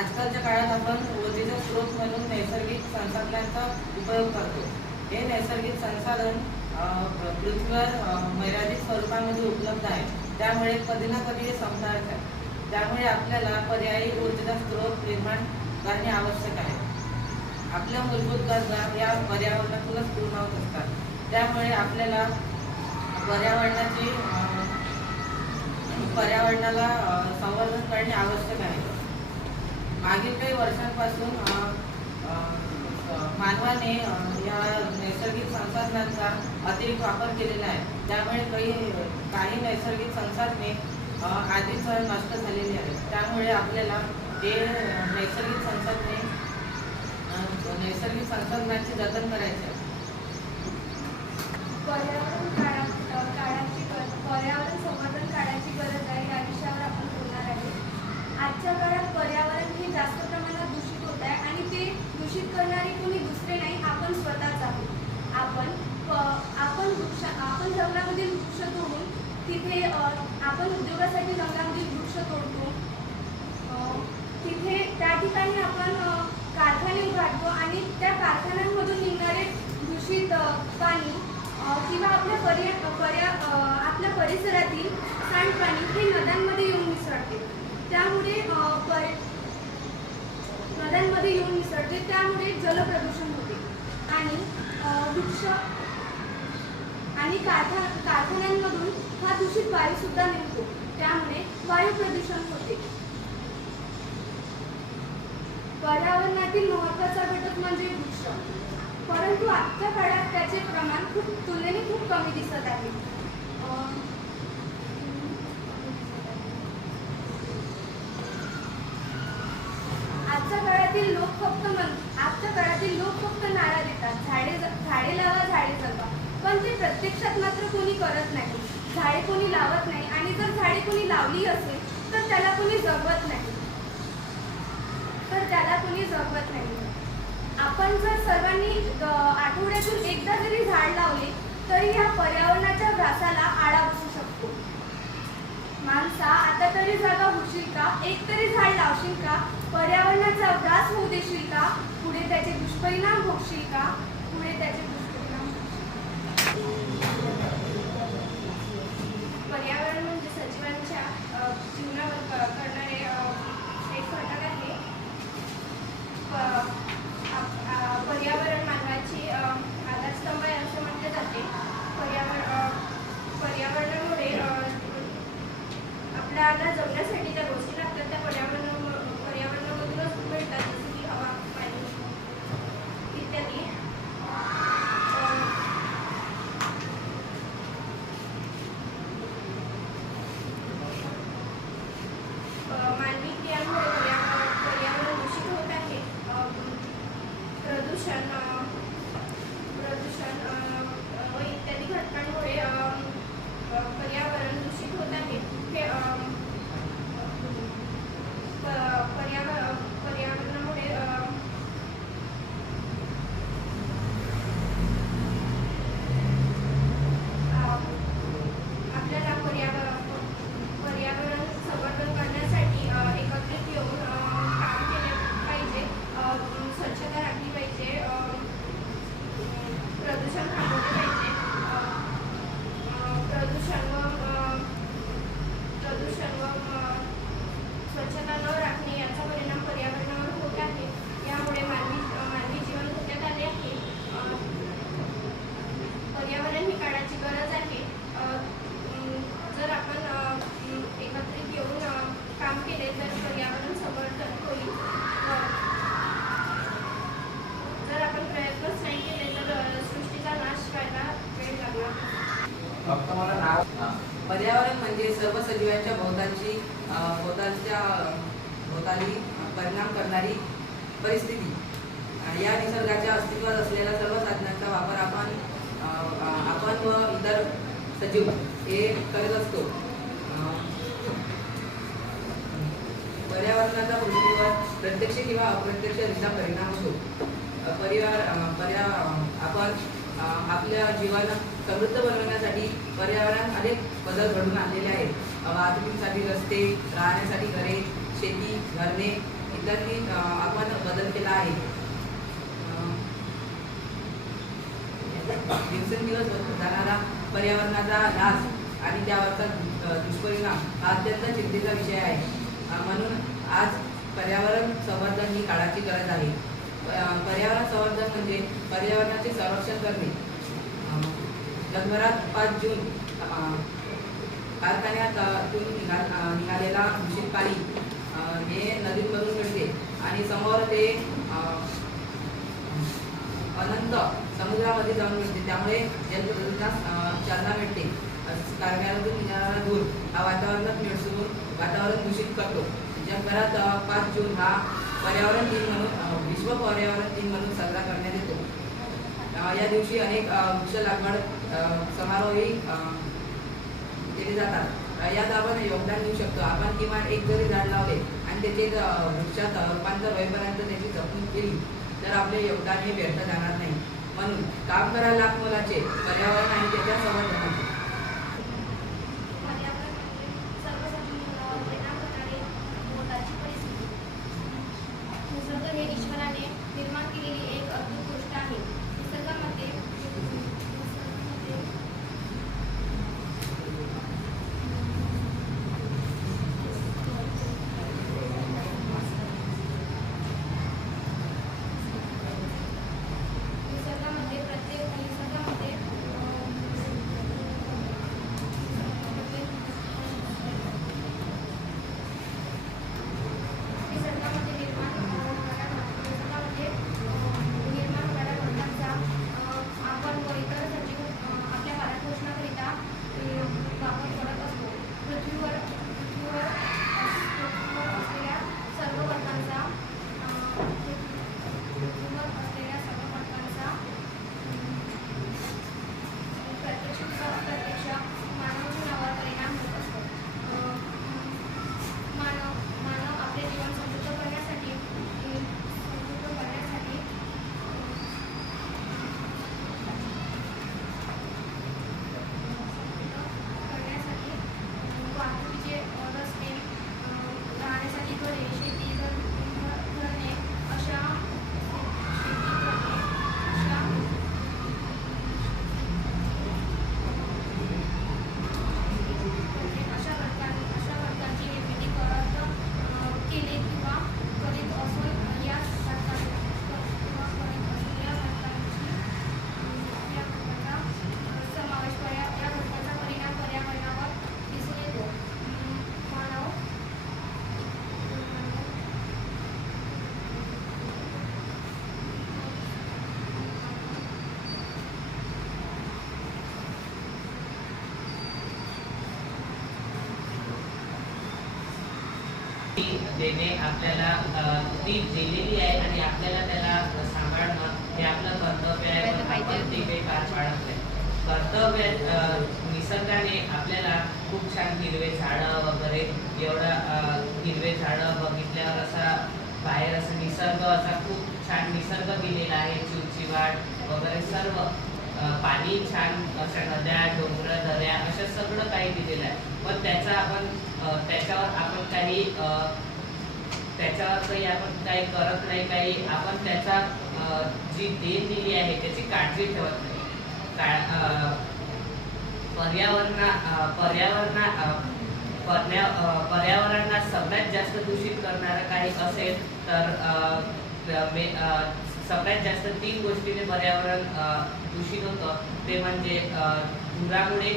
आजकालच्या काळात आपण ऊर्जेचा स्रोत म्हणून नैसर्गिक संसाधनांचा उपयोग करतो. हे नैसर्गिक संसाधन पृथ्वीवर मर्यादित स्वरूपामध्ये उपलब्ध आहे. त्यामुळे कधी ना कधी हे संपणारच आहे त्यामुळे आपल्याला पर्यायी ऊर्जेचा स्रोत निर्माण करणे आवश्यक आहे. आपल्या मूलभूत गरजा या पर्यावरणातूनच पूर्ण होत असतात. त्यामुळे आपल्याला पर्यावरणाची पर्यावरणाला संवर्धन करणे आवश्यक आहे. मागील काही वर्षांपासून मानवाने या नैसर्गिक संसाधनांचा अतिरिक्त वापर केलेला आहे. त्यामुळे काही काही नैसर्गिक संसाधने आधीच नष्ट झालेली आहेत. त्यामुळे आपल्याला ते नैसर्गिक संसाधने नैसर्गिक संसाधनांचे जतन करायचे आहे. पर्यावरण काळाची पर्यावरण संवर्धन काळाची गरज आहे या विषयावर आपण बोलणार आहे आजच्या काळात पर्यावरण हे जास्त प्रमाणात दूषित होत आहे आणि ते दूषित करणारे कोणी दुसरे नाही आपण स्वतःच आहोत आपण प- आपण वृक्ष आपण जंगलामधील वृक्ष तोडून तिथे अ, आपण उद्योगासाठी जंगलामधील वृक्ष तोडतो अ, तिथे त्या ठिकाणी आपण अ, कारखाने उभारतो आणि त्या कारखान्यांमधून निघणारे दूषित अ, पाणी अ, किंवा आपल्या पर्या पर्या अ, आपल्या परिसरातील सांडपाणी हे नद्यांमध्ये येऊन मिसळते त्यामुळे अ, पर नद्यांमध्ये येऊन मिसळते त्यामुळे जलप्रदूषण होते आणि अ, वृक्ष आणि कारखा कारखान्यांमधून हा दूषित वायू सुद्धा निघतो. त्यामुळे वायू प्रदूषण होते. पर्यावरणातील महत्त्वाचा घटक म्हणजे वृक्ष. परंतु आजच्या काळात त्याचे प्रमाण खूप तुलनेने खूप कमी दिसत आहे. आजच्या काळातील लोक फक्त आजच्या काळातील लोक फक्त नारा देतात. झाडे झाडे लावा झाडे जगवा. पण ते प्रत्यक्षात मात्र कोणी करत नाही. झाडे कोणी लावत नाही आणि जर झाडे कोणी लावली असेल तर त्याला कोणी जगवत नाही. तर त्याला कोणी जगवत नाही. आपण जर सर्वांनी आठवड्यातून एकदा जरी झाड लावले तरी ह्या पर्यावरणाच्या ऱ्हासाला आळा बसू शकतो. माणसा आता तरी जागा होशील का? एक तरी झाड लावशील का? पर्यावरणाचा ऱ्हास होऊ देशील का? पुढे त्याचे दुष्परिणाम भोगशील का? पुढे त्याचे दुष्परिणाम भोगशील पर्यावरण म्हणजे सजीवांच्या अ, जीवनावर क- करणारे अ, एक घटक आहे प- आप- आ- पर्यावरण मानवाची अ, आधारस्तंभ आहे असे म्हटले जाते पर्यावरण अ, पर्यावरणामुळे अ, आपल्याला जगण्यासाठी ज्या गोष्टी लागतात त्या पर्यावरण पर्यावरणामधूनच मिळतात जसे की हवा पाणी इत्यादी अ, अ, मानवी क्रियांमुळे पर्यावरण पर्यावरण दूषित होत आहे अ, प्रदूषण अ, प्रदूषण अ, अ, व इत्यादी घटकांमुळे अ, अ, पर्यावरण दूषित होत आहे हे अ, प- पर्यावरण पर्यावरणामुळे अ, आपल्याला पर्यावरण पर्यावरण संवर्धन करण्यासाठी अ, एकत्रित येऊन अ, काम केले पाहिजे अ, स्वच्छता राखली पाहिजे अ, प्रदूषण थांबवले पाहिजे अ, अ, प्रदूषण व अ, प्रदूषण व अ, स्वच्छता न राखणे याचा परिणाम पर्यावरणावर होत आहे यामुळे मानवी मानवी जीवन धोक्यात आले आहे अ, पर्यावरण ही काळाची गरज आहे अ, म, जर आपण अ, म, एकत्रित येऊन अ, काम केले तर पर्यावरण संवर्धन होईल व जर आपण प्रयत्नच नाही केले तर अ, सृष्टीचा नाश व्हायला वेळ लागणार फक्त मला नाव पर्यावरण म्हणजे सर्व सजीवांच्या भोवतांची भोवतांच्या भोवताली परिणाम करणारी परिस्थिती. या निसर्गाच्या अस्तित्वात असलेल्या सर्व साधनांचा वापर आपण आपण व इतर सजीव हे करत असतो. पर्यावरणाचा पृथ्वीवर प्रत्यक्ष किंवा अप्रत्यक्षरित्या परिणाम होतो. परिवार पर्या आपण आपल्या जीवाला समृद्ध बनवण्यासाठी पर्यावरणात अनेक बदल घडून आणलेले आहेत. वाहतुकीसाठी रस्ते राहण्यासाठी घरे शेती धरणे इत्यादी आपण बदल केला आहे. दिवसेंदिवस जाणारा पर्यावरणाचा ऱ्हास आणि त्यावरचा दुष्परिणाम हा अत्यंत चिंतेचा विषय आहे. म्हणून आज पर्यावरण संवर्धन ही काळाची गरज आहे. पर्यावरण संवर्धन म्हणजे पर्यावरणाचे संरक्षण करणे. जगभरात पाच जून कारखान्यातून निघालेला दूषित पाणी हे नदीमधून मिळते. आणि समोर ते अनंत समुद्रामध्ये जाऊन मिळते. त्यामुळे जलप्रदूषणास चालना मिळते. कारखान्यातून निघणारा धूर हा वातावरणात मिसळून वातावरण दूषित करतो. जगभरात पाच जून हा पर्यावरण दिन म्हणून विश्व पर्यावरण दिन म्हणून साजरा करण्यात येतो. या दिवशी अनेक वृक्ष लागवड अ, समारोहही केले जातात. या यात योगदान देऊ शकतो. आपण किमान एक जरी झाड लावले आणि त्याचे वृक्षात रूपांतर होईपर्यंत त्याची जपणूक केली तर आपले योगदान हे व्यर्थ जाणार नाही. म्हणून काम करा लाख मोलाचे पर्यावरण आणि त्याच्या संवर्धनाचे पर्यावरण म्हणजे सर्वसाधारण जीवनावर परिणाम करणारे मोलाची परिस्थिती निसर्ग हे ईश्वराने निर्माण केलेली एक अद्भुत गोष्ट आहे निसर्गामध्ये निसर्गामध्ये निसर्गामध्ये प्रत्येक निसर्गामध्ये निसर्गामध्ये निर्माण होणाऱ्या निसर्गामध्ये निर्माण होणाऱ्या घटकांचा आपण व इतर सजीव आपल्या पालनपोषणाकरिता वापर करत असतो पृथ्वीवर पृथ्वीवर पृथ्वीवर असलेल्या सर्व घटकांचा पृथ्वीवर असलेल्या सर्व घटकांचा प्रत्यक्ष किंवा अप्रत्यक्ष मानव जीवनावर परिणाम होत असतो अं, मानव मानव आपले जीवन समृद्ध करण्यासाठी अं, समृद्ध करण्यासाठी समृद्ध करण्यासाठी अं, वाहतुकीचे अं, रस्ते अं, राहण्यासाठी घरे शेती धर- धर- धरणे अशा शेती धरणे अशा अशा घटकां अशा घटकांची निर्मिती करत अ, केले किंवा करीत असून या घटकां किंवा करीत असून या घटकांची अ, या घटकांचा अ, समावेश पर्या या घटकांचा परिणाम पर्यावरणावर दिसून येतो अम, मानव ती देणे आपल्याला ती दिलेली आहे आणि आपल्याला त्याला सांभाळणं हे आपलं कर्तव्य आहे पण आपण ते पार पाडत नाही. कर्तव्य निसर्गाने आपल्याला खूप छान हिरवे झाडं वगैरे एवढं हिरवे झाडं बघितल्यावर असा बाहेर असं निसर्ग असा खूप छान निसर्ग दिलेला आहे चिवचिवाट वगैरे सर्व. पाणी छान अशा नद्या डोंगर दऱ्या असं सगळं काही दिलेलं आहे. पण त्याचा आपण त्याच्यावर आपण काही त्याच्यावर काही आपण काही करत नाही काही आपण त्याचा जी देण दिली आहे त्याची काळजी ठेवत नाही. का पर्यावरण पर्यावरणा पर्यावरणा पर्या पर्यावरणाला सगळ्यात जास्त दूषित करणारं काही असेल तर सगळ्यात जास्त तीन गोष्टीने पर्यावरण दूषित होतं. ते म्हणजे धुरामुळे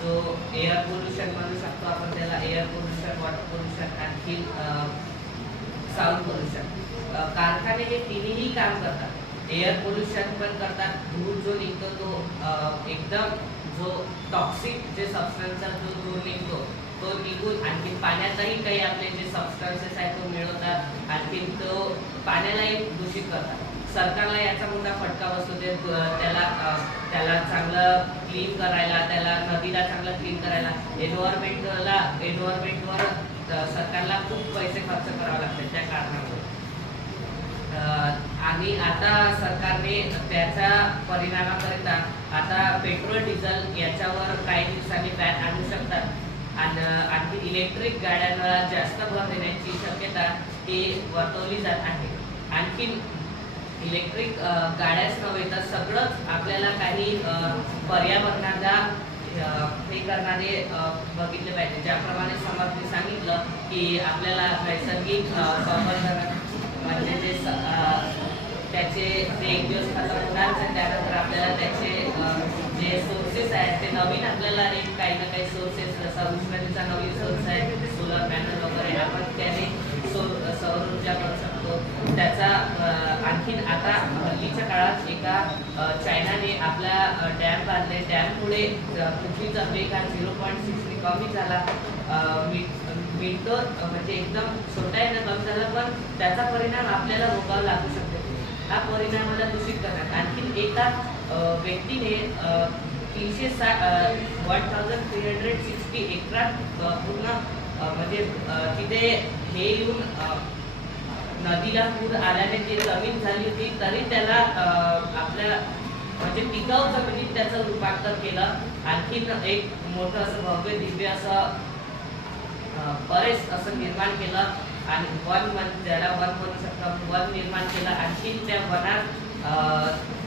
जो एअर पोल्युशन म्हणू शकतो आपण त्याला एअर पोल्युशन वॉटर पोल्युशन आणखी साऊंड पोल्युशन कारखाने हे तिन्ही काम करतात. एअर पोल्युशन पण करतात. धूर जो निघतो तो एकदम जो टॉक्सिक जे सबस्टन्सचा जो धूर निघतो तो निघून आणखी पाण्यातही काही आपले जे सबस्टन्सेस आहेत तो मिळवतात. आणखी तो पाण्यालाही दूषित करतात. सरकारला याचा मोठा फटका बसतो ते त्याला त्याला चांगलं क्लीन करायला त्याला नदीला चांगलं क्लीन करायला एन्व्हायरमेंटला एन्व्हायरमेंटवर सरकारला खूप पैसे खर्च करावे लागतात त्या कारणामुळे. आणि आता सरकारने त्याचा परिणामाकरिता आता पेट्रोल डिझेल याच्यावर काही दिवसांनी बॅन आणू शकतात. आणि आणखी इलेक्ट्रिक गाड्यांना जास्त भर देण्याची शक्यता ही वर्तवली जात आहे. आणखी इलेक्ट्रिक गाड्याच नव्हे तर सगळंच आपल्याला काही पर्यावरणाला हे करणारे बघितले पाहिजे. ज्याप्रमाणे समर्थने सांगितलं की आपल्याला नैसर्गिक संवर्धन म्हणजे जे त्याचे ते एक दिवस खतम होणार त्यानंतर आपल्याला त्याचे जे सोर्सेस आहेत ते नवीन आपल्याला एक काही ना काही सोर्सेस जसं उष्णतेचा नवीन सोर्स आहे सोलर पॅनल वगैरे आपण त्याने सौर सौर ऊर्जा करू शकतो त्याचा आणखीन आता हल्लीच्या काळात एका चायनाने आपला डॅम बांधले. डॅममुळे पृथ्वीचा वेग हा झिरो पॉईंट सिक्सने कमी झाला. मिळतो म्हणजे एकदम छोटा आहे ना कमी झाला पण त्याचा परिणाम आपल्याला भोगावा लागू शकतो. हा परिणामाला दूषित करतात. आणखीन एका व्यक्तीने तीनशे सा one thousand three hundred sixty एकरात पूर्ण म्हणजे तिथे हे येऊन नदीला पूर आल्याने जी जमीन झाली होती तरी त्याला आपल्या म्हणजे टिकाऊ जमिनीत त्याचं रूपांतर केलं. आणखीन एक मोठं असं भव्य दिव्य असं बरेच असं निर्माण केलं आणि वन वन ज्याला वन म्हणू शकतो वन निर्माण केलं. आणखीन त्या वनात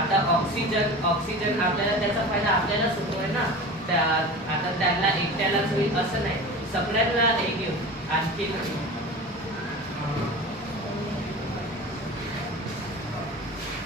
आता ऑक्सिजन ऑक्सिजन आपल्याला त्याचा फायदा आपल्यालाच होतो आहे ना. त्या आता त्यांना एकट्यालाच होईल असं नाही. सगळ्यांना हे घेऊन आणखीन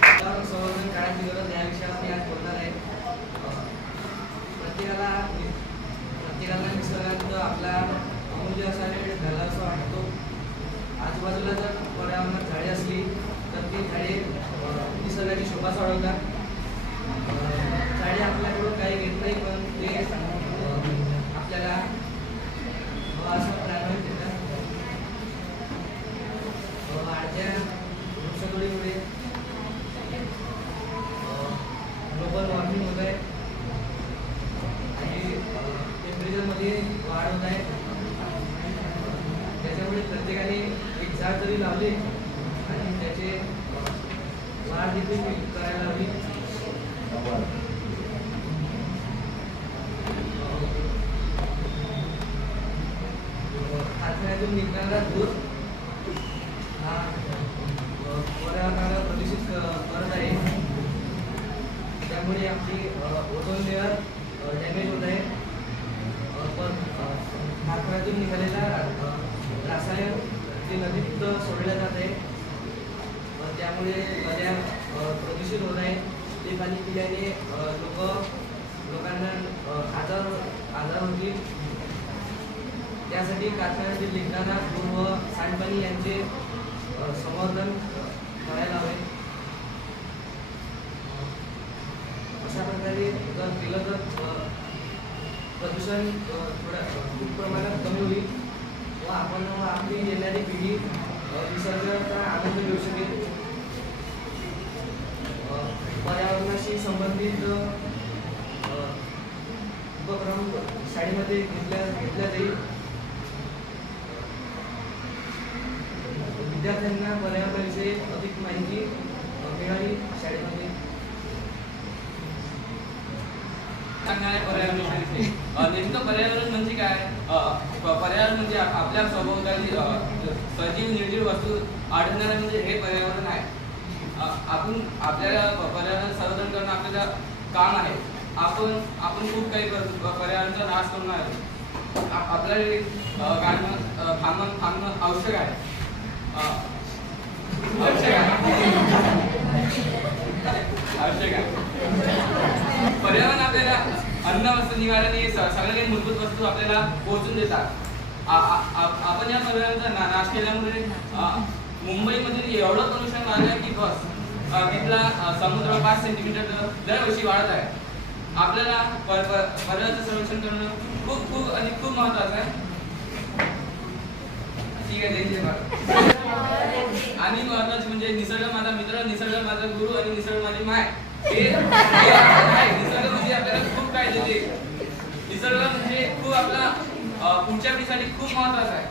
पर्यावरण संवर्धन काळाची गरज या विषयावर मी आज बोलणार आहे अं, प्रत्येकाला प्रत्येकाला निसर्गात आपला अमूल्य असा वेळ घाला असं वाटतो आजूबाजूला जर पर्यावरणात झाडे असली तर ती झाडे अं, निसर्गाची शोभा वाढवतात अं, झाडे आपल्याकडून काही घेत नाही पण ते अं, आपल्याला हवा असं प्राणवायू देतात अं, वाढत्या वृक्षतोडीमुळे ग्लोबल वॉर्मिंग होत आहे आणि टेम्परेचरमध्ये वाढ होत आहे त्याच्यामुळे प्रत्येकाने एक झाड जरी लावले आणि त्याचे अ, वाढ देखील करायला हवी अ, त्यातून निघणारा धूर हा पर्यावरणाला प्रदूषित करत आहे. त्यामुळे आपली ओझोन लेअर डॅमेज होत आहे. पण कारखान्यातून निघालेला रासायन ते नदीत सोडलं जात आहे. त्यामुळे नद्या प्रदूषित होत आहे. ते पाणी पिल्याने लोक लोकांना आजार आजार होतील. त्यासाठी कारखान्यातील लिंगाना धूर व सांडपाणी यांचे संवर्धन करायला हवे. अशा प्रकारे जर केलं तर प्रदूषण थोड्या खूप प्रमाणात कमी होईल व आपण आपली येणारी पिढी निसर्गाचा आनंद घेऊ शकेल. पर्यावरणाशी संबंधित उपक्रम शाळेमध्ये घेतल्या घेतल्या जाईल. विद्यार्थ्यांना पर्यावरणाविषयी अधिक माहिती मिळाली शाळेमध्ये. सांगणार आहे पर्यावरणाविषयी म्हणजे नेमकं पर्यावरण म्हणजे काय? पर्यावरण म्हणजे आपल्या सभोवताली सजीव निर्जीव वस्तू आढळणारे म्हणजे हे पर्यावरण आहे. आपण आपल्याला पर्यावरण संवर्धन करणं आपल्याला काम आहे. आपण आपण खूप काही करतो पर्यावरणाचा नाश करून आहे आपल्याला हे, अ, आवश्यक आहे. पर्यावरण आपल्याला अन्न वस्त्र निवारण हे सगळ्या काही मूलभूत वस्तू आपल्याला पोहोचून देतात. आपण या पर्यावरणाचा ना- नाश केल्यामुळे मुंबईमधील एवढं प्रदूषण वाढलं आहे की बस तिथला समुद्र पाच सेंटीमीटर दरवर्षी वाढत आहे. आपल्याला पर- पर्यावरणाचं संरक्षण करणं खूप खूप आणि खूप महत्वाचं आहे. ठीक आहे आणि महत्त्वाचे म्हणजे निसर्ग माझा मित्र निसर्ग माझा गुरु आणि निसर्ग माझी माय. हे निसर्ग म्हणजे आपल्याला खूप काय देते. निसर्ग म्हणजे आपला पुढच्या पिढीसाठी खूप महत्त्वाचा आहे.